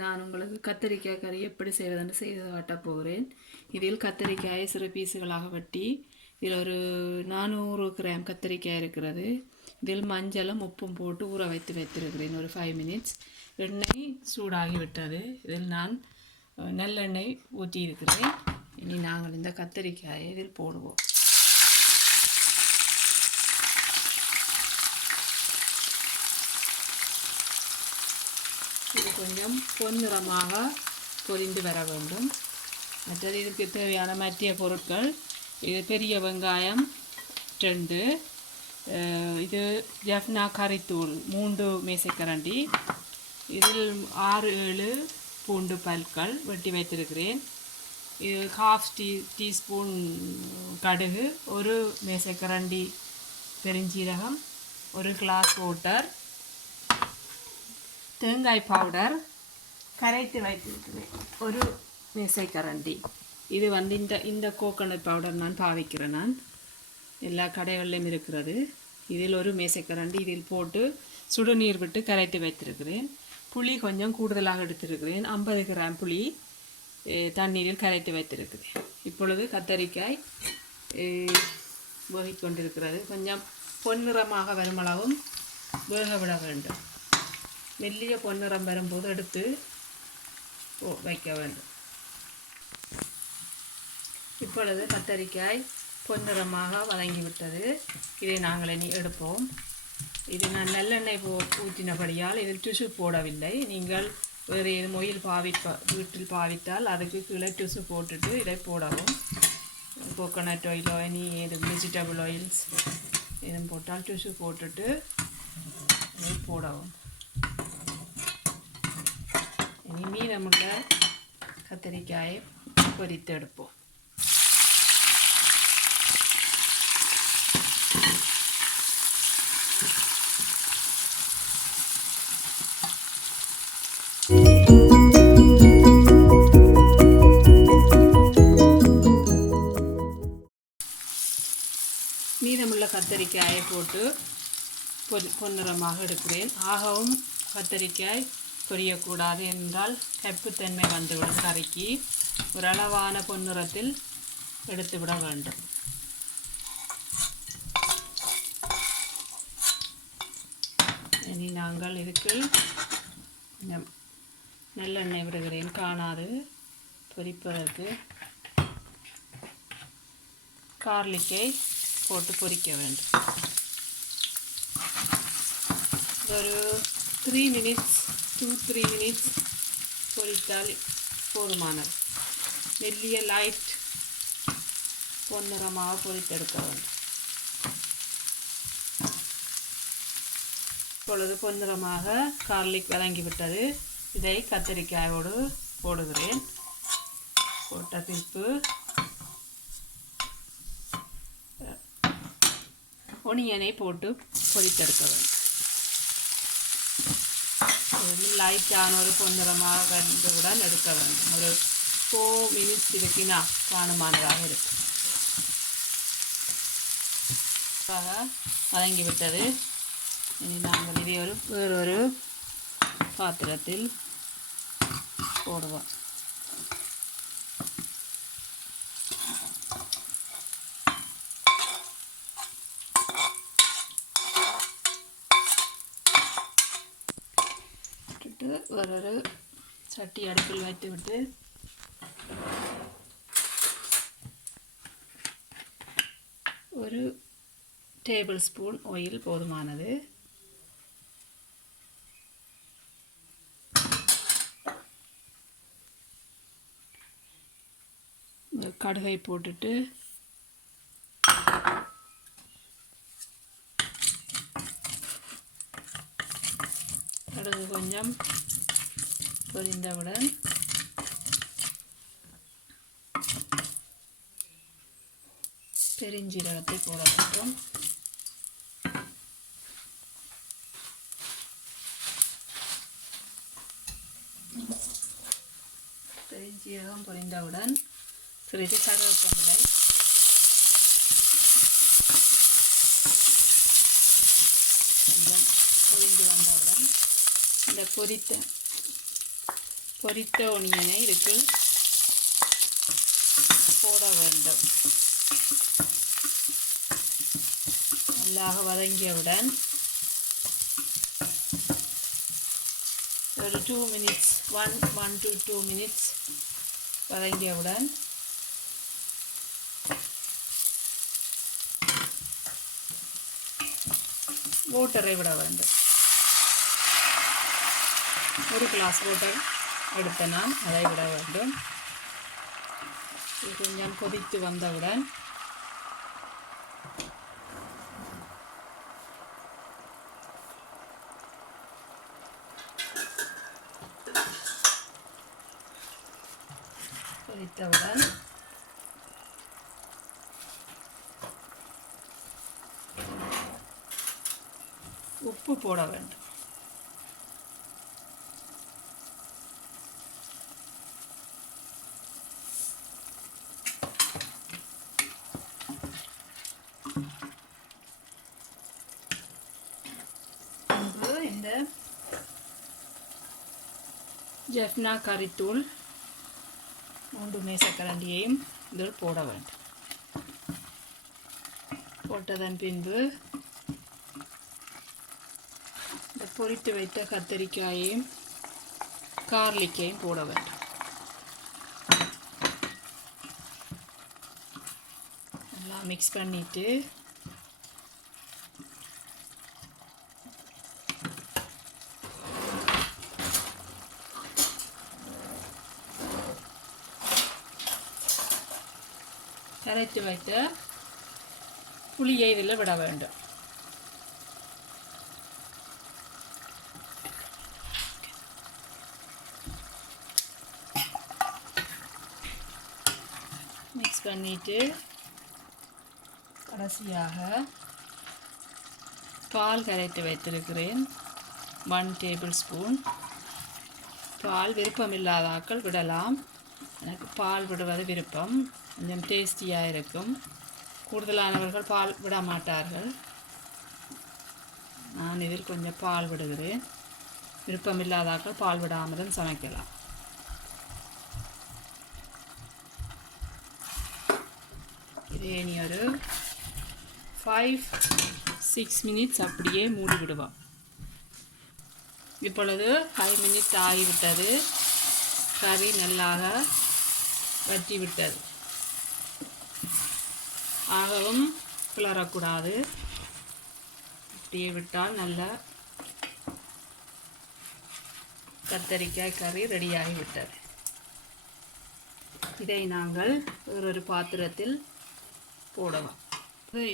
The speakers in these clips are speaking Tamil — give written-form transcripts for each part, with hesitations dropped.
நான் உங்களுக்கு கத்தரிக்காய் கறி எப்படி செய்வதுன்னு செய்து காட்ட போகிறேன். இதில் கத்தரிக்காயை சிறு பீஸுகளாக வெட்டி இதில் ஒரு 400 கிராம் கத்தரிக்காய் இருக்கிறது. இதில் மஞ்சளும் உப்பும் போட்டு ஊற வைத்திருக்கிறேன் ஒரு 5 மினிட்ஸ். எண்ணெய் சூடாகிவிட்டது. இதில் நான் நல்லெண்ணெய் ஊற்றி இருக்கிறேன். இனி நாங்கள் இந்த கத்தரிக்காயை இதில் போடுவோம். இது கொஞ்சம் பொன்னிறமாக பொரிந்து வர வேண்டும். மற்றது இதுக்கு தேவையான மற்ற பொருட்கள், இது பெரிய வெங்காயம் 2, இது ஜஃப்னா கறித்தூள் 3 மேசைக்கரண்டி, இதில் 6-7 பூண்டு பல்கள் வெட்டி வைத்திருக்கிறேன். இது 1/2 டீஸ்பூன் கடுகு, 1 மேசைக்கரண்டி பெருஞ்சீரகம், 1 கிளாஸ் வாட்டர், தேங்காய் பவுடர் கரைத்து வைத்திருக்கிறேன் 1 மேசைக்கரண்டி. இது இந்த கோகோனட் பவுடர் நான் பாவிக்கிறேன். நான் எல்லா கடைகளிலும் இருக்கிறது. இதில் 1 மேசைக்கரண்டி இதில் போட்டு சுடுநீர் விட்டு கரைத்து வைத்திருக்கிறேன். புளி கொஞ்சம் கூடுதலாக எடுத்திருக்கிறேன். 50 கிராம் புளி தண்ணீரில் கரைத்து வைத்திருக்கிறேன். இப்பொழுது கத்தரிக்காய் வேகிக் கொண்டிருக்கிறது. கொஞ்சம் பொன்னிறமாக வருமளவும் வேக விட வேண்டும். மெல்லிய பொன்னிறம் வரும்போது எடுத்து வைக்க வேண்டும். இப்பொழுது கத்தரிக்காய் பொன்னிறமாக வதங்கிவிட்டது. இதை நாங்கள் இனி எடுப்போம். இது நான் நல்லெண்ணெய் ஊற்றினபடியால் இதில் டிஷ்யூ போடவில்லை. நீங்கள் வேறு எதுவும் ஆயில் வீட்டில் பாவித்தால் அதுக்கு கீழே டிஷ்யூ போட்டுட்டு இதை போடவும். கோகோனட் ஆயிலோ இனி எதுவும் வெஜிடபிள் ஆயில்ஸ் எதுவும் போட்டால் டிஷ்யூ போட்டுட்டு இதை போடவும். இனி மீதமுள்ள கத்தரிக்காயை பொரித்து எடுப்போம். மீதமுள்ள கத்தரிக்காயை போட்டு பொன்னிறமாக எடுக்கிறேன். ஆகவும் கத்தரிக்காய் பொரியக்கூடாது என்றால் கப்புத்தன்மை வந்துவிடும். கறிக்கு ஒரு அளவான பொன்னிறத்தில் எடுத்துவிட வேண்டும். இனி நாங்கள் இதுக்கு நல்லெண்ணெய் விடுகிறேன். காணாது பொரிப்பதற்கு கார்லிக்கை போட்டு பொரிக்க வேண்டும். ஒரு 3 மினிட்ஸ் 2-3 மினிட்ஸ் பொரித்தால் போதுமானது. மெல்லிய லைட் பொன்னிறமாக பொரித்தெடுக்க வேண்டும். இப்பொழுது பொன்னிறமாக கார்லிக் வதங்கிவிட்டது. இதை கத்தரிக்காயோடு போடுகிறேன். போட்ட பின்பு ஒனியனை போட்டு பொரித்தெடுக்க வேண்டும். லைட்டான ஒரு பொன்னிறமாக வந்தவுடன் எடுக்க வேண்டும். ஒரு 4 மினிட்ஸ் இதுக்கினா காணுமானதாக இருக்கும். வதங்கிவிட்டது. இனி நாங்கள் இதை வேறொரு பாத்திரத்தில் போடுவோம். ஒரு சட்டி அடுப்பில் வைத்துவிட்டு ஒரு டேபிள் ஸ்பூன் ஆயில் போதுமானது. கடுகை போட்டுட்டு கடுகு கொஞ்சம் பொரிந்தவுடன் பெருஞ்சீரகத்தை போட வேண்டும். பெருஞ்சீரகம் பொரிந்தவுடன் சிறிது கருவேப்பிலை, கொஞ்சம் பொரிந்து வந்தவுடன் இந்த பொரித்த பொரித்த ஒனியனை இதுக்கு போட வேண்டும். நல்லாக வதங்கியவுடன் ஒரு 2 minutes 1 to 2 minutes வதங்கியவுடன் வாட்டரை விட வேண்டும். 1 glass வாட்டர் எடுத்த நான் அதை விட வேண்டும். இது கொஞ்சம் கொதித்து வந்தவுடன் உப்பு போட வேண்டும். இந்த ஜெஃப்னா கறித்தூள் 3 மேசக்கரண்டியையும் இதில் போட வேண்டும். போட்டதன் பின்பு இந்த பொரித்து வைத்த கத்தரிக்காயையும் கார்லிக்கையும் போட வேண்டும். நல்லா மிக்ஸ் பண்ணிட்டு கரைத்து வைத்த புளியை இதில் விட வேண்டும். மிக்ஸ் பண்ணிட்டு கடைசியாக பால் கரைத்து வைத்திருக்கிறேன். 1 tablespoon. பால் விருப்பமில்லாத ஆட்கள் விடலாம். எனக்கு பால் விடுவது விருப்பம். கொஞ்சம் டேஸ்டியாக இருக்கும். கூடுதலானவர்கள் பால் விட மாட்டார்கள். நான் இதில் கொஞ்சம் பால் விடுகிறேன். விருப்பமில்லாதாக்கள் பால் விடாமலும் சமைக்கலாம். இதே நீ ஒரு 5-6 minutes அப்படியே மூடி விடுவோம். இப்பொழுது 5 minutes ஆகிவிட்டது. கறி நல்லாக வற்றி விட்டது. ஆகவும் கிளறக்கூடாது. அப்படியே விட்டால் நல்ல கத்தரிக்காய் கறி ரெடியாகிவிட்டது. இதை நாங்கள் ஒரு பாத்திரத்தில் போடலாம்.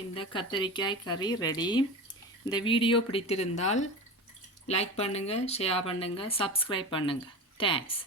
இந்த கத்தரிக்காய் கறி ரெடி. இந்த வீடியோ பிடித்திருந்தால் லைக் பண்ணுங்கள், ஷேர் பண்ணுங்கள், சப்ஸ்கிரைப் பண்ணுங்கள். தேங்க்ஸ்.